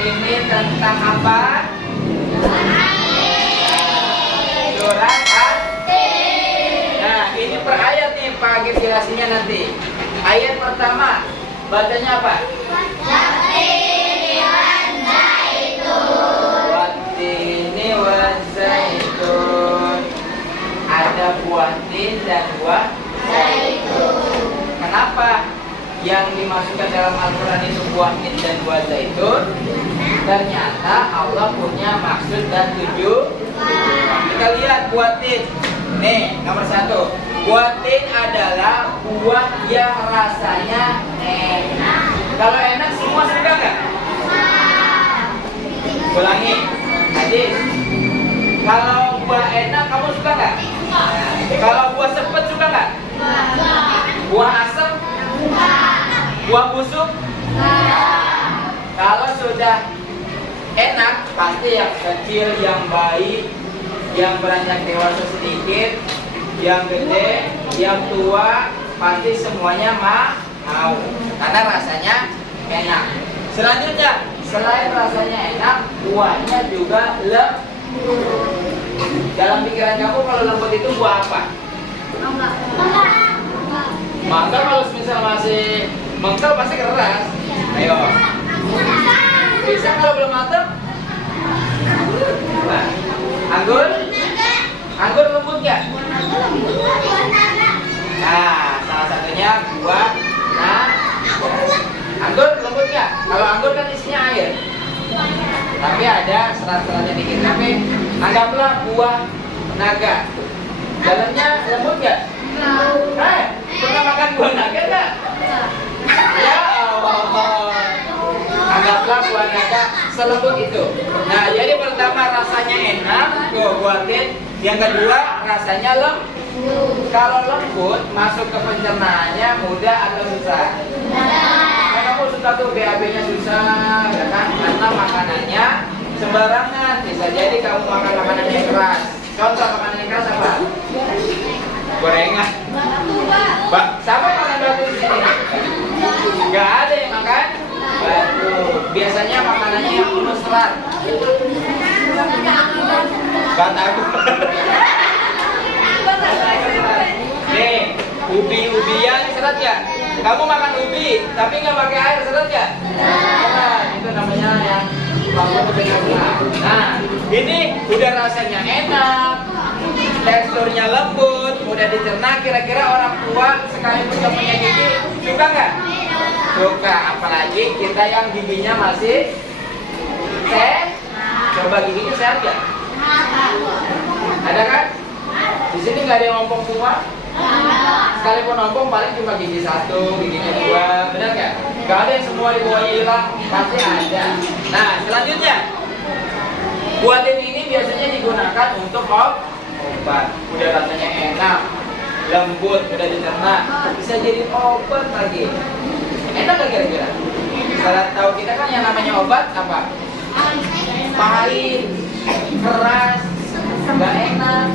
ini tentang apa? Surat At-Tin. Nah, ini per ayat nih Pak Agif jelasinnya nanti. Ayat pertama, bacanya apa? Wattini wazzaitun. Ada buah tin dan buah zaitun. Kenapa yang dimasukkan dalam Al-Quran itu buah tin dan buah zaitun? Ternyata Allah punya maksud dan tujuan. Kita lihat buah tin. Nih, nomor 1. Buah tin adalah buah yang rasanya enak. Kalau enak semua suka nggak? Ulangi. Hadis. Kalau buah enak kamu suka nggak? Kalau buah sepet suka nggak? Buah asam? Buah busuk? Kalau sudah enak, pasti yang kecil, yang baik, yang beranjak dewasa sedikit, yang gede, yang tua, pasti semuanya mau. Karena rasanya enak. Selanjutnya, selain rasanya enak, buahnya juga lembut. Dalam pikiran kamu kalau lembut itu buah apa? Mangga. Kalau misal masih mengkel pasti keras. Ayo. Bisa kalau belum matang? Anggur? Anggur lembut nggak? Nah, salah satunya buah anggur lembut nggak? Kalau anggur kan isinya air, tapi ada serat-seratnya dikit. Tapi anggaplah buah naga, dalamnya lembut nggak? Pernah makan buah naga nggak? Ya Allah. Anggaplah buah naga selembut itu. Nah, jadi pertama rasanya enak, tuh buah tin. Yang kedua rasanya lembut. Kalau lembut masuk ke pencernaannya mudah atau susah? Nah, kamu suka tuh BAB-nya susah, ya kan? Karena makanannya sembarangan. Bisa jadi kamu makan makanan yang keras. Contoh makanan yang keras apa? Gorengan. Siapa makan batu di sini? Gak ada yang makan batu. Biasanya makanannya yang penuh serat. Batagor. Nih, ubi-ubian serat ya? Kamu makan ubi, tapi nggak pakai air, serat ya? Nah, itu namanya yang nah, ini udah rasanya enak, teksturnya lembut, mudah dicerna. Kira-kira orang tua sekalipun nggak punya gigi, suka nggak? Suka, apalagi kita yang giginya masih sehat. Coba giginya sehat nggak? Ada kan? Di sini nggak ada yang ompong semua. Sekalipun ompong paling cuma gigi 1, giginya 2, benar nggak? Nggak ada yang semua di bawahnya hilang, pasti ada. Nah, selanjutnya, buah tin ini biasanya digunakan untuk obat. Udah rasanya enak, lembut, mudah dicerna, bisa jadi obat lagi. Enak nggak kira-kira? Kalau tahu kita kan yang namanya obat apa? Pahit, keras, nggak enak.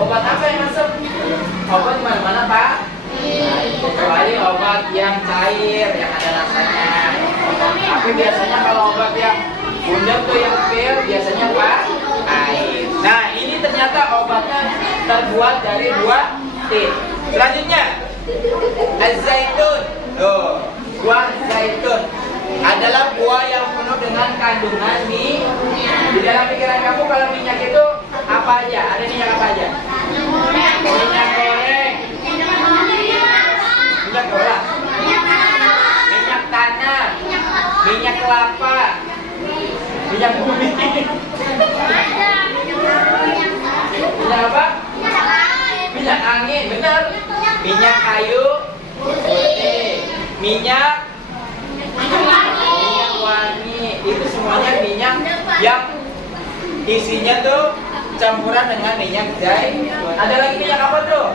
Obat apa yang masuk? Obat mana-mana Pak? Kecuali obat yang cair, yang ada rasanya. Tapi biasanya kalau obat yang bundem tuh yang pil, biasanya Pak air. Nah, ini ternyata obatnya terbuat dari buah tin. Selanjutnya, az-zaitun. Tuh, buah zaitun adalah buah yang penuh dengan kandungan minyak. Di dalam pikiran kamu kalau minyak itu apa aja? Ada minyak apa aja? Minyak goreng, minyak goreng, minyak tanah, minyak kelapa, minyak bumi, minyak apa? Minyak angin, benar. Minyak kayu putih, minyak wangi, itu semuanya minyak yang isinya tuh campuran dengan minyak zaitun. Ada lagi minyak apa tuh?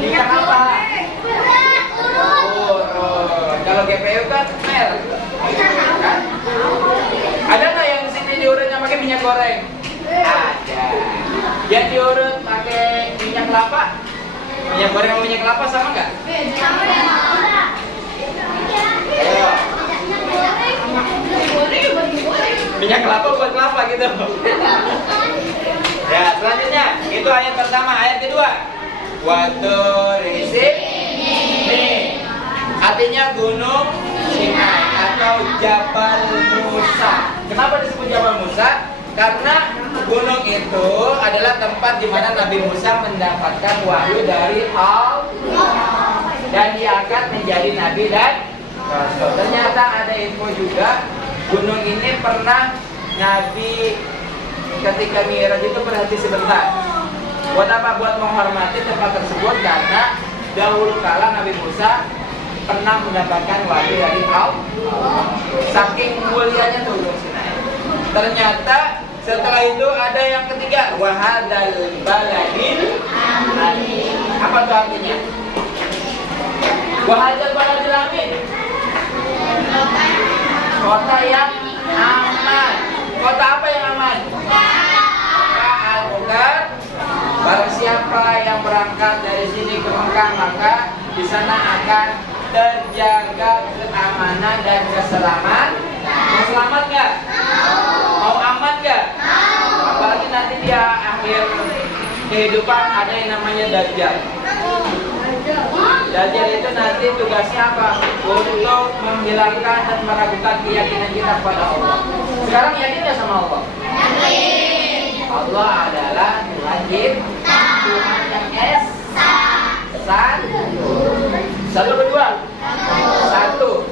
Minyak apa? Kalau GPU kan merek. Ada nggak yang sini diurutnya pakai minyak goreng? Ada. Yang diurut pakai minyak kelapa? Minyak goreng sama minyak kelapa sama nggak? Sama. Minyak kelapa buat kelapa gitu. Ya, selanjutnya itu ayat pertama. Ayat kedua, Watur Sini. Artinya gunung Sinai atau Jabal Musa. Kenapa disebut Jabal Musa? Karena gunung itu adalah tempat di mana Nabi Musa mendapatkan wahyu dari Allah dan diangkat menjadi nabi dan rasul. Ternyata ada info juga, gunung ini pernah Nabi ketika Mi'raj itu berhenti sebentar. Buat apa? Buat menghormati tempat tersebut karena dahulu kala Nabi Musa pernah mendapatkan wahyu dari Allah. Saking mulianya tuh gunung Sinai. Ternyata setelah itu ada yang ketiga, wahadal baladil amin. Apa tuh artinya? Wahadal baladil amin, kota yang aman. Kota apa yang aman? Maka Al-Mukarram. Barang siapa yang berangkat dari sini ke Mekah, maka di sana akan terjaga keamanan dan keselamatan. Mau selamat nggak? Mau aman nggak? Apalagi nanti di akhir kehidupan ada yang namanya Dajjal. Dajjal itu nanti tugasnya apa? Untuk menghilangkan dan meragukan keyakinan kita kepada Allah. Sekarang yakin nggak sama Allah? Yakin. Allah adalah Tuhan kita, Tuhan yang esa. Satu berdua. Satu.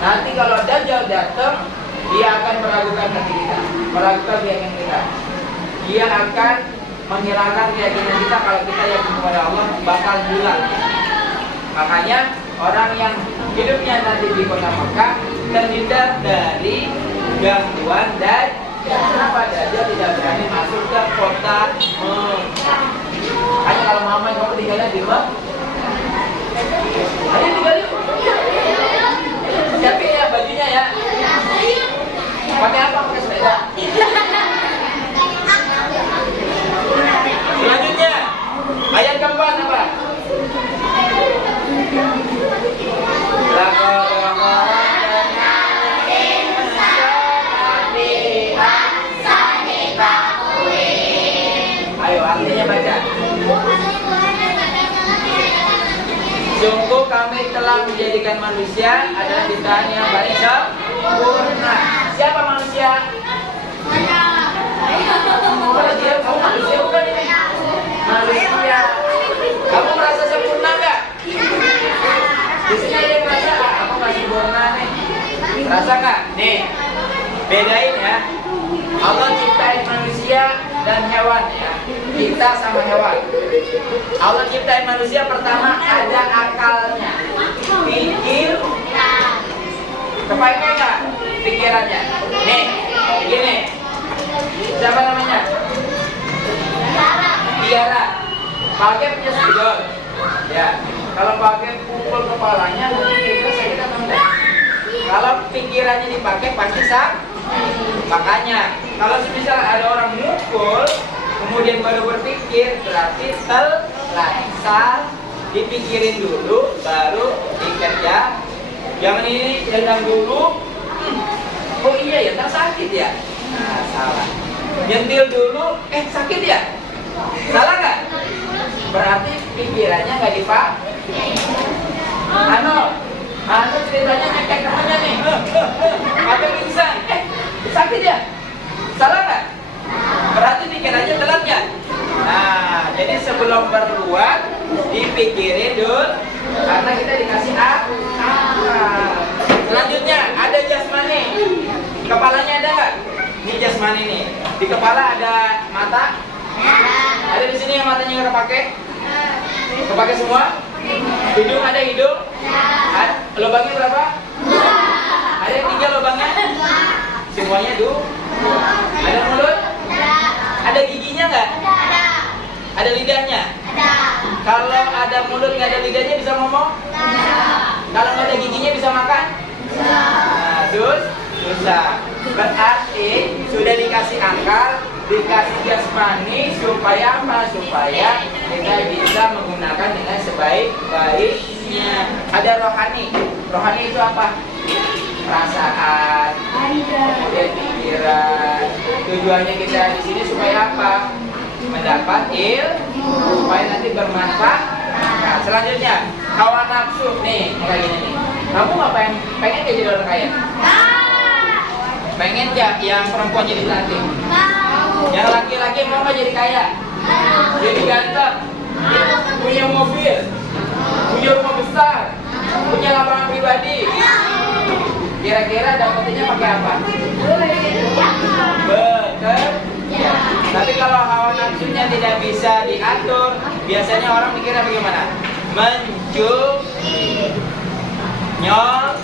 Nanti kalau Dajjal datang, dia akan meragukan hati kita, meragukan keyakinan kita. Dia akan menghilangkan keyakinan kita kalau kita yakin kepada Allah bakal hilang. Makanya orang yang hidupnya nanti di kota Mekah terhindar dari gangguan Dajjal. Kenapa Dajjal tidak berani masuk ke kota Mekah? Hanya kalau mama kamu tinggalnya di Mekah. Ayo tinggal yuk. Siapin ya bajunya ya. Pakai apa? Pakai sepeda. Selanjutnya ayat keempat apa? Ayo artinya baca. Sungguh kami telah menjadikan manusia adalah ciptaan yang paling sempurna. Siapa manusia? Manusia, kamu manusia bukan ini? Manusia. Kamu merasa sempurna nggak? Di sini ada yang merasa nggak? Aku masih sempurna nih. Merasa nggak? Nih, bedain ya. Allah ciptain manusia dan hewan ya. Kita sama hewan. Allah ciptain manusia pertama ada akalnya, pikir, kepakai nggak pikirannya? Nih, gini. Siapa namanya? Tiara. Pakai punya spidol. Ya. Kalau pakai pukul kepalanya nanti kira-kira sakit atau enggak? Kalau pikirannya dipakai pasti sakit. Makanya kalau misal ada orang mukul kemudian baru berpikir berarti telat. Dipikirin dulu baru dikerja. Jangan ini tendang dulu. Oh iya ya, kan sakit ya. Nah, salah. Nyentil dulu, sakit ya? Salah nggak? Berarti pikirannya nggak dipakai. Anu ceritanya ngekek temannya nih. Apa pingsan? Sakit ya? Salah nggak? Berarti pikirannya telat ya? Nah, jadi sebelum berbuat dipikirin dulu, karena kita dikasih akal. Selanjutnya ada jasmani. Kepalanya ada nggak? Ini jasmani nih. Di kepala ada mata? Ada di sini yang matanya nggak kepake? Kepake semua? Hidung ada hidung? Lubangnya berapa? Ada yang 3 lubangnya? Semuanya ada mulut? Ada giginya nggak? Ada lidahnya? Kalau ada mulut nggak ada lidahnya bisa ngomong? Kalau nggak ada giginya bisa makan? Nah, susah. Berarti sudah dikasih akal, dikasih jasmani supaya apa? Supaya kita bisa menggunakan dengan sebaik-baiknya. Ada rohani. Rohani itu apa? Perasaan, kemudian akhirat. Tujuannya kita di sini supaya apa? Mendapat ilmu, supaya nanti bermanfaat. Nah, selanjutnya hawa nafsu nih, kayak gini nih. Kamu nggak pengen jadi orang kaya? Pengen nggak yang perempuan jadi cantik? Yang laki-laki mau nggak jadi kaya? Jadi ganteng, punya mobil, punya rumah besar, punya lapangan pribadi. Kira-kira dapetnya pakai apa? Bekerja. Tapi kalau hawa nafsunya tidak bisa diatur, biasanya orang mikirnya bagaimana? Mencuri, nyol,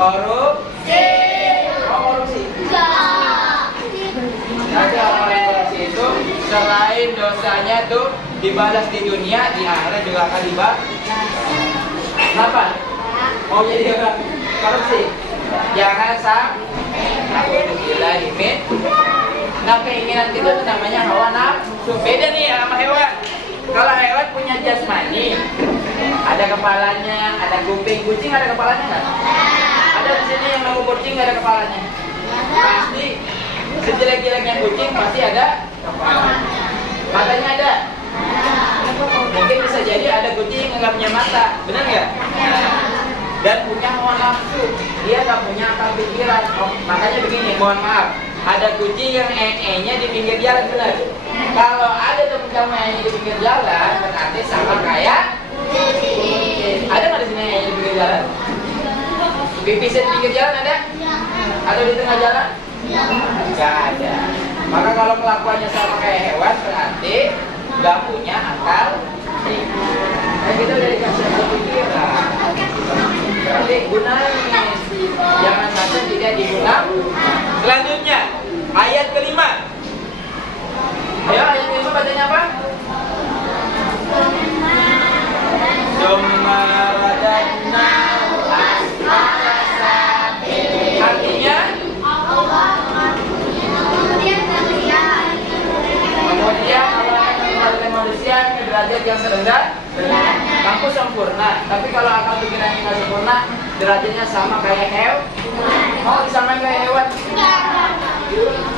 korupsi. Korupsi. Nanti orang korupsi itu selain dosanya tuh dibalas di dunia, di akhirat juga akan dibalas. Kenapa? Mau jadi orang korupsi? Jangan sampai limit. Nah, keinginan kita itu namanya hawa nafsu. Beda nih sama hewan. Kalau hewan punya jasmani, ada kepalanya, ada kuping. Kucing ada kepalanya nggak? Ada di sini yang nemu kucing nggak ada kepalanya. Pasti sejelek-jeleknya kucing pasti ada kepalanya. Matanya ada. Mungkin bisa jadi ada kucing yang nggak punya mata, benar nggak? Dan punya hawa nafsu, dia nggak punya akal pikiran. Makanya begini, mohon maaf, ada kucing yang nya di pinggir jalan, benar? Kalau ada teman kamu yang di pinggir jalan, berarti sama kayak ada nggak di sini yang di pinggir jalan? Pipisnya di pinggir jalan ada? Atau di tengah jalan? Nggak ada. Maka kalau kelakuannya sama kayak hewan, berarti nggak punya akal. Nah, kita udah dikasih akal pikiran. Berarti gunain, jangan sampai tidak digunakan. Selanjutnya ayat kelima. Ayo ayat kelima bacanya apa? Artinya kemudian Allah akan mengembalikan manusia ke derajat yang serendah. Kamu sempurna, tapi kalau akal pikirannya nggak sempurna, derajatnya sama kayak hewan. Mau disamain kayak hewan?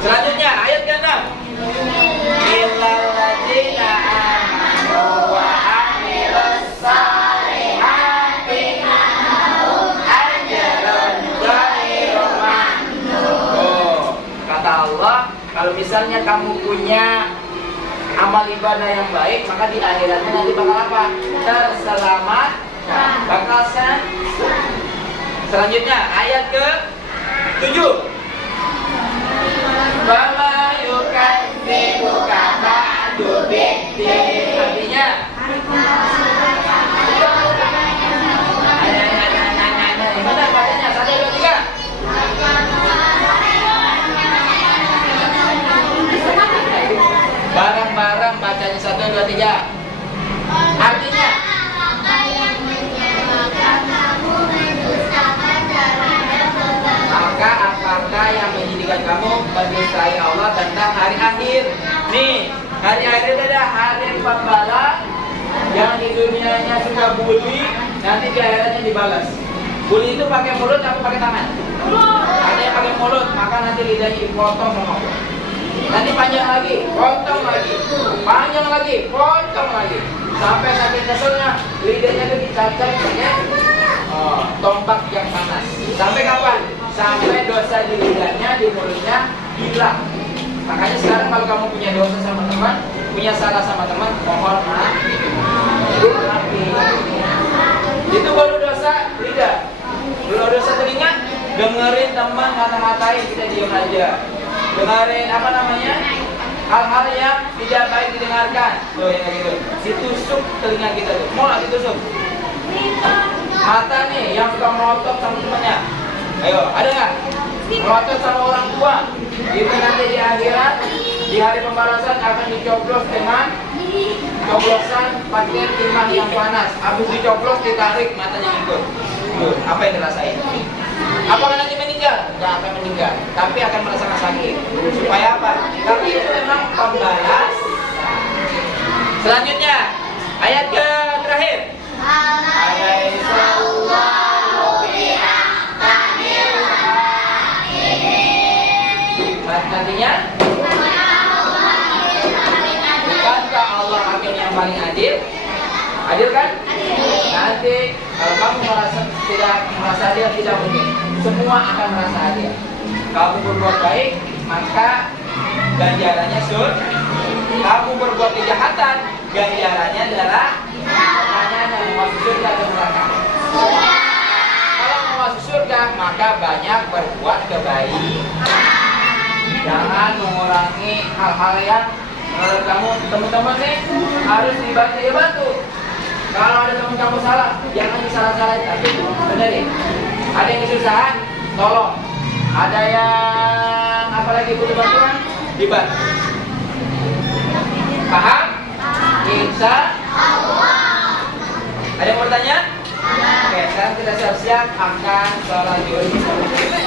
Selanjutnya ayat ke-6. Illalladzina amanu wa amilus solihati lahum ajrun ghairu mamnun. Kata Allah, kalau misalnya kamu punya amal ibadah yang baik, maka di akhiratnya nanti bakal apa? Terselamatkan, bakal senang. Selanjutnya ayat ke-7. Bama yukadzibuka ba'du biddin. Artinya benar bacanya 1, 2, 3. Barang-barang bacanya 1, 2, 3. Artinya maka apakah yang menjadikan kamu mendustai Allah tentang hari akhir? Nih, hari akhir itu ada hari pembalas. Yang di dunianya suka bully, nanti di akhiratnya dibalas. Bully itu pakai mulut atau pakai tangan? Ada yang pakai mulut, maka nanti lidahnya dipotong sama Allah. Nanti panjang lagi, potong lagi, panjang lagi, potong lagi, sampai sakit keselnya lidahnya itu dicacat pakai tombak yang panas. Sampai kapan? Sampai dosa di lidahnya, di mulutnya hilang. Makanya sekarang kalau kamu punya dosa sama teman, punya salah sama teman, mohon maaf. Itu baru dosa lidah. Belum dosa telinga, dengerin teman ngata-ngatain, kita diam aja. Dengerin apa namanya? Hal-hal yang tidak baik didengarkan. Tuh yang kayak gitu. Ditusuk telinga kita tuh. Mau nggak ditusuk? Mata nih yang suka melotot sama temannya. Ayo, ada nggak? Melotot sama orang tua. Itu nanti di akhirat, di hari pembalasan akan dicoblos dengan coblosan pakai timah yang panas. Habis dicoblos ditarik matanya ikut. Tuh, apa yang dirasain? Apakah nanti meninggal? Nggak akan meninggal, tapi akan merasakan sakit. Supaya apa? Karena itu memang pembalas. Selanjutnya, ayat ke terakhir. Nantinya? Bukankah Allah hakim yang paling adil? Adil kan? Nanti kalau kamu tidak merasa adil, tidak mungkin. Semua akan merasa adil. Kamu berbuat baik, maka ganjarannya surga. Kamu berbuat kejahatan, ganjarannya adalah hanya masuk surga atau neraka. Kalau mau masuk surga, maka banyak berbuat kebaikan. Jangan mengurangi hal-hal yang menurut kamu teman-teman nih harus dibantu. Kalau ada teman kamu salah, jangan disalah-salahin, tapi benerin. Ada yang kesusahan, tolong. Ada yang apalagi butuh bantuan, dibantu. Paham? Insya Allah. Ada yang mau bertanya? Oke, sekarang kita siap-siap akan sholat zuhur.